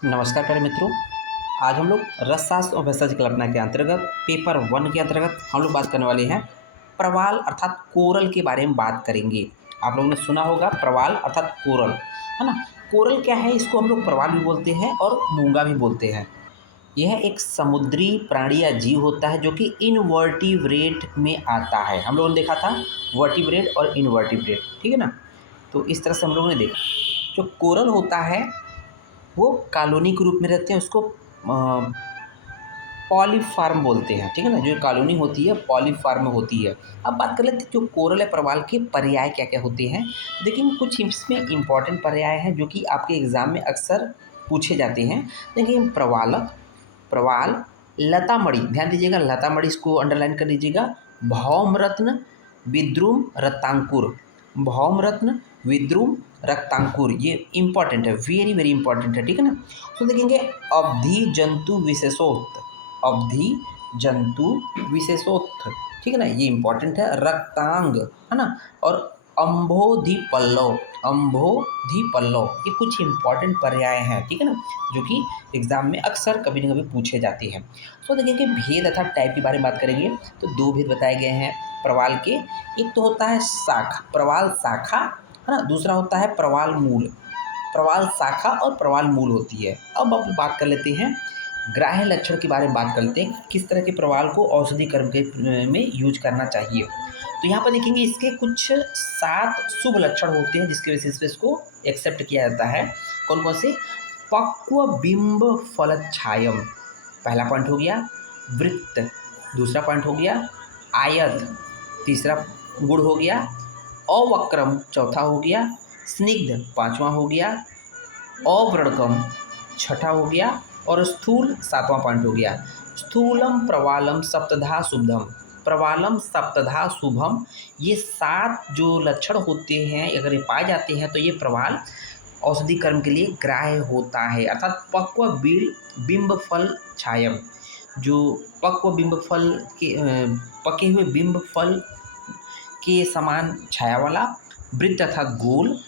नमस्कार प्यारे मित्रों। आज हम लोग रसशास्त्र और भेषज कल्पना के अंतर्गत पेपर 1 के अंतर्गत हम लोग बात करने वाले हैं प्रवाल अर्थात कोरल के बारे में बात करेंगे। आप लोगों ने सुना होगा प्रवाल अर्थात कोरल, है ना। कोरल क्या है, इसको हम लोग प्रवाल भी बोलते हैं और मूंगा भी बोलते हैं। यह एक समुद्री प्राणी या जीव होता है जो कि इनवर्टिब्रेट में आता है। हम लोगों ने देखा था वर्टिब्रेट और इनवर्टिब्रेट, ठीक है ना। तो इस तरह से हम लोगों ने देखा जो कोरल होता है वो कॉलोनी के रूप में रहते हैं, उसको पॉलीफार्म बोलते हैं, ठीक है ना। जो कॉलोनी होती है पॉलीफार्म होती है। अब बात कर लेते हैं जो कोरल है प्रवाल के पर्याय क्या क्या होते हैं। लेकिन कुछ इसमें इंपॉर्टेंट पर्याय हैं जो कि आपके एग्जाम में अक्सर पूछे जाते हैं। देखिए प्रवालक, प्रवाल, लतामणि, ध्यान दीजिएगा लतामणि, इसको अंडरलाइन कर लीजिएगा। भौमरत्न, विद्रुम, रत्तांकुर, भौमरत्न, विद्रुम, रक्तांकुर, ये इंपॉर्टेंट है, वेरी वेरी इंपॉर्टेंट है, ठीक है ना। तो देखेंगे अवधि जंतु विशेषोक्त, अवधि जंतु विशेषोक्त, ठीक है ना, ये इंपॉर्टेंट है। रक्तांग, है ना, और अम्भोधि पल्लव, अम्भोधि पल्लव, ये कुछ इंपॉर्टेंट पर्याय हैं, ठीक है ना, जो कि एग्जाम में अक्सर कभी न कभी पूछे जाते हैं। तो देखिए कि भेद अर्थात टाइप के बारे में बात करेंगे तो दो भेद बताए गए हैं प्रवाल के। एक तो होता है शाखा, प्रवाल शाखा, है ना। दूसरा होता है प्रवाल मूल, प्रवाल शाखा और प्रवाल मूल होती है। अब बात कर लेते हैं ग्राह्य लक्षण के बारे में बात करते हैं, किस तरह के प्रवाल को औषधि कर्म के में यूज करना चाहिए। तो यहाँ पर देखेंगे इसके कुछ 7 शुभ लक्षण होते हैं जिसके बेसिस पे इसको एक्सेप्ट किया जाता है। कौन कौन से? पक्व बिंब फलच्छायम, पहला पॉइंट हो गया। वृत्त, दूसरा पॉइंट हो गया। आयत, तीसरा गुण हो गया। अवक्रम, चौथा हो गया। स्निग्ध, पांचवा हो गया। अव्रणकम, छठा हो गया। और स्थूल, सातवां पॉइंट हो गया। स्थूलम प्रवालम सप्तधा शुभम, प्रवालम सप्तधा शुभम, ये 7 जो लक्षण होते हैं अगर ये पाए जाते हैं तो ये प्रवाल औषधि कर्म के लिए ग्राह्य होता है। अर्थात पक्व बिंब फल छायम, जो पक्व बिंब फल के पके हुए बिंब फल के समान छाया वाला। वृत्त अर्थात गोल।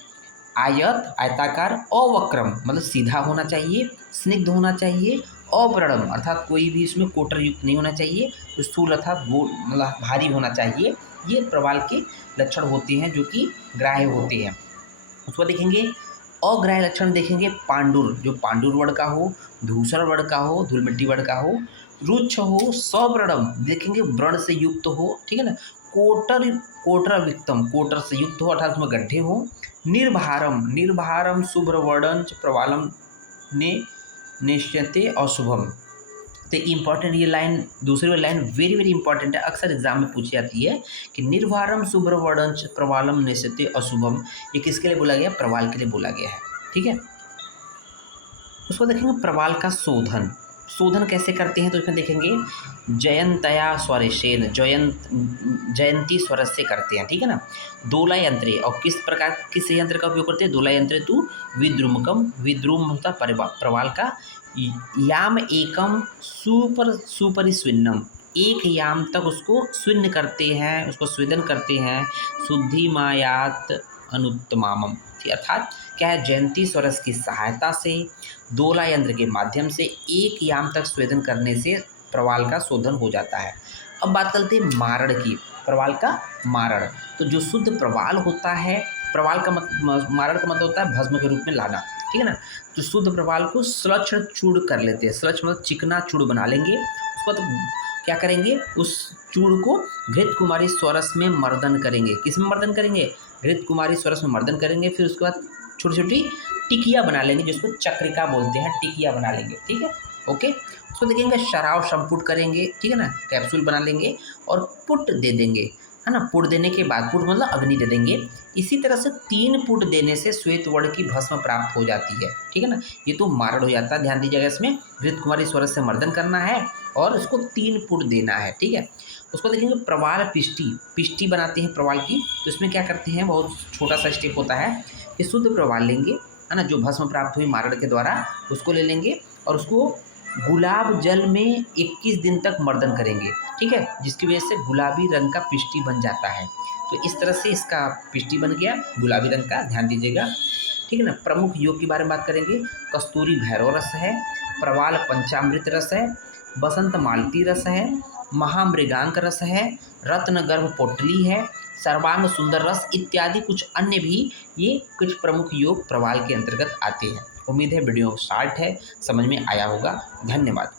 आयत, आयताकार। अवक्रम मतलब सीधा होना चाहिए। स्निग्ध होना चाहिए। अव्रणम अर्थात कोई भी इसमें कोटर युक्त नहीं होना चाहिए। स्थूल अर्थात गोल मतलब भारी होना चाहिए। ये प्रवाल के लक्षण होते हैं जो कि ग्राह्य होते हैं। उसको देखेंगे अग्राह्य लक्षण देखेंगे पांडुर, जो पांडुर वर्ण का हो, धूसर वर्ण का हो, धूल मिट्टी वर्ण का हो। रुच्छ हो, सवर्णम देखेंगे व्रण से युक्त हो, ठीक है ना। कोटर, कोटरविक्तम, कोटर से युक्त हो अर्थात उसमें गड्ढे हो। निर्भारम, निर्भारम शुभ्रवर्णंच प्रवालम ने निश्चयते अशुभम। तो इंपॉर्टेंट ये लाइन, दूसरी वाली लाइन वेरी वेरी इंपॉर्टेंट है, अक्सर एग्जाम में पूछी जाती है कि निर्वारम शुभ्रवर्णंच प्रवालम निश्चयते अशुभम, ये किसके लिए बोला गया? प्रवाल के लिए बोला गया है, ठीक है। उसको देखेंगे प्रवाल का शोधन, शोधन कैसे करते हैं तो इसमें देखेंगे जयंतया स्वरेशेन, जयंती स्वर से करते हैं, ठीक है ना। दोला यंत्रे, और किस प्रकार किस यंत्र का उपयोग करते हैं? दोला यंत्रे तू विद्रुमकम, विद्रुम होता प्रवाल का। याम एकम सुपर सुपरिस्विन्नम, एक याम तक उसको स्विन्न करते हैं, उसको स्वेदन करते हैं। शुद्धि मायात अनुत्तमामम, अर्थात क्या है? जयंती स्वरस की सहायता से, दोला यंत्र के माध्यम से एक याम तक स्वेदन करने से प्रवाल का शोधन हो जाता है। अब बात करते हैं मारण की, प्रवाल का मारण। तो जो शुद्ध प्रवाल होता है, प्रवाल का मारण का मतलब होता है भस्म के रूप में लाना, ठीक है ना। तो शुद्ध प्रवाल को स्लक्ष चूड़ कर लेते हैं, स्लक्ष मतलब चिकना चूड़ बना लेंगे। उसको तो क्या करेंगे? उस चूड़ को घृत कुमारी स्वरस में मर्दन करेंगे। किस में मर्दन करेंगे? घृत कुमारी स्वरस में मर्दन करेंगे। फिर उसके बाद छोटी छोटी टिकिया बना लेंगे, जिसको चक्रिका बोलते हैं, टिकिया बना लेंगे, ठीक है, ओके। उसको देखेंगे शराब संपुट करेंगे, ठीक है ना, कैप्सूल बना लेंगे और पुट दे देंगे, है ना। पुट देने के बाद, पुट मतलब अग्नि दे देंगे। इसी तरह से 3 पुट देने से श्वेत वर्ण की भस्म प्राप्त हो जाती है, ठीक है ना। ये तो मारण हो जाता है, ध्यान दीजिएगा इसमें घृत कुमारी स्वरस से मर्दन करना है और उसको 3 पुट देना है, ठीक है। उसको देखेंगे प्रवाल पिष्टि, पिष्टि बनाते हैं प्रवाल की। तो इसमें क्या करते हैं, बहुत छोटा सा स्टेप होता है कि शुद्ध प्रवाल लेंगे, है ना, जो भस्म प्राप्त हुई मारण के द्वारा, उसको ले लेंगे और उसको गुलाब जल में 21 दिन तक मर्दन करेंगे, ठीक है, जिसकी वजह से गुलाबी रंग का पिष्टि बन जाता है। तो इस तरह से इसका पिष्टि बन गया गुलाबी रंग का, ध्यान दीजिएगा। ठीक है ना। प्रमुख योग के बारे में बात करेंगे, कस्तूरी भैरव रस है, प्रवाल पंचामृत रस है, बसंत मालती रस है, महामृगांक रस है, रत्न गर्भ पोटली है, सर्वांग सुंदर रस इत्यादि कुछ अन्य भी ये कुछ प्रमुख योग प्रवाल के अंतर्गत आते हैं। उम्मीद है वीडियो शार्ट है, समझ में आया होगा। धन्यवाद।